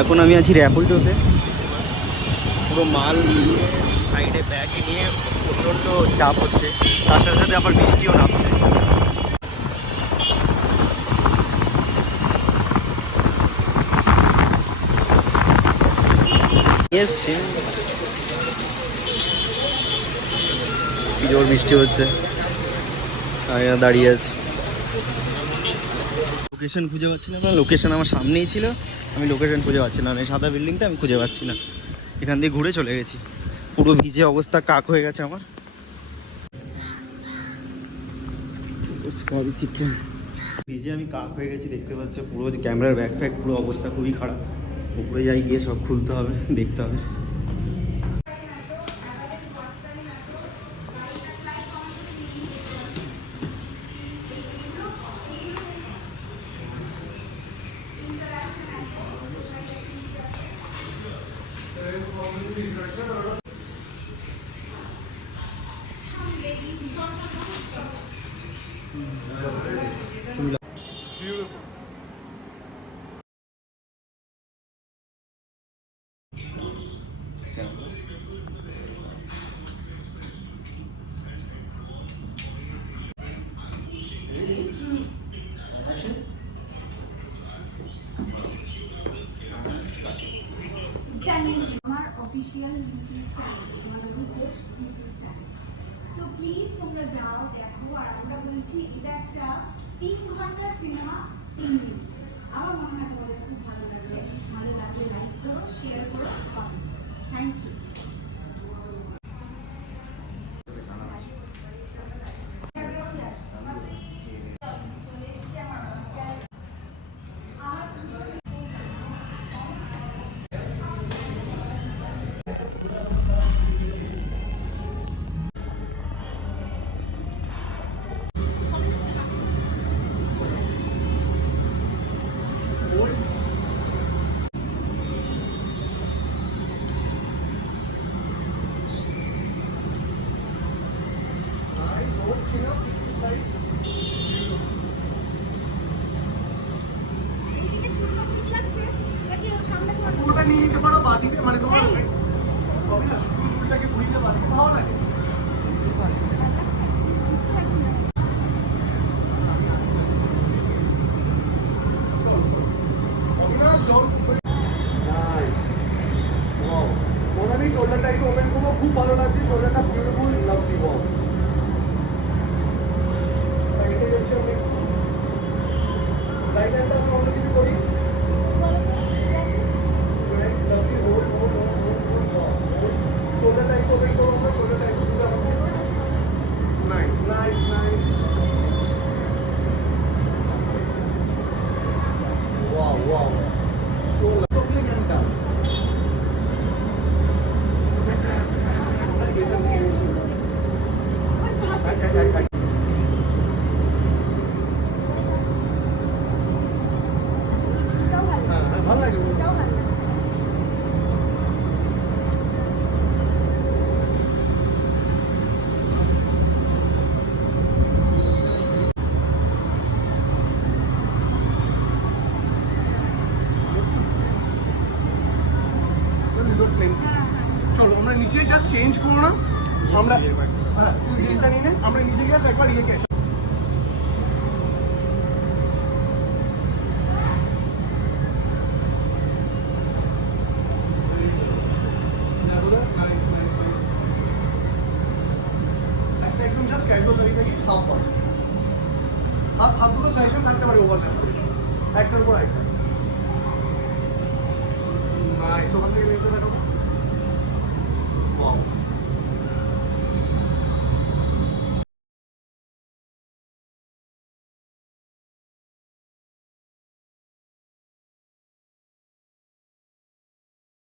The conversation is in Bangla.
এখন আমি আছি র্যাপিডোতে, পুরো মাল নিয়ে সাইডে ব্যাগে নিয়ে প্রচণ্ড চাপ হচ্ছে, তার সাথে সাথে আবার বৃষ্টিও নামছে। এসছি কি জোর বৃষ্টি হচ্ছে, আমি দাঁড়িয়ে আছি। লোকেশন খুঁজে পাচ্ছিলাম না, লোকেশন আমার সামনেই ছিল, আমি লোকেশন খুঁজে পাচ্ছিলাম না। এই সাদা বিল্ডিংটা আমি খুঁজে পাচ্ছি না, এখান দিয়ে ঘুরে চলে গেছি। পুরো ভিজে অবস্থা কাক হয়ে গেছে আমার। ভিজে আমি কাক হয়ে গেছি, দেখতে পাচ্ছ পুরো ক্যামেরার ব্যাগ ফ্যাগ পুরো অবস্থা খুবই খারাপ। উপরে যাই গিয়ে সব খুলতে হবে, দেখতে হবে। আমার official YouTube channel YouTube channel. So please তোমরা যাও দেখো। আর আমরা বলছি এটা একটা 3 ঘন্টার সিনেমা 3 মিনিট। আমার মনে হয় তোমাদের খুব ভালো লাগবে। ভালো লাগলে লাইক করো, শেয়ার করো, কমেন্ট। Thank you. নিয়ে নিতে পারো বাদিতে, মানে তোমার তবে না শুধু চুলটাকে ঘুরিয়ে পারো, ভালো লাগে। শোল্ডারটা একটু ওপেন করবো, খুব ভালো লাগছে শোল্ডারটা, বিউটিফুল, লাভলি। ওয়াও, এটা যাচ্ছে আমি রাইট হ্যান্ডটা আমি অন্য কিছু করি। Lovely, hold hold hold hold hold. শোল্ডারটা একটু ওপেন করবো, আমরা শোল্ডারটা একটু খুলে হবে। Nice nice nice. Wow wow, so lovely ক্যান্টা। ভালো লাগে। চলো আমরা নিচে জাস্ট চেঞ্জ করবো না, আমরা হ্যাঁ তুই ডিলটা নিয়ে নে, আমরা নিচে গিয়ে একবার ইয়ে কে একদম জাস্ট ক্যাজুয়াল তরিকা কি হাফ পাস হাত দুটো সেশন থাকতে পারে ওভারল্যাপ করে একটার উপর একটা। নাইস, ওখান থেকে নিচে দেখো। ওয়াও।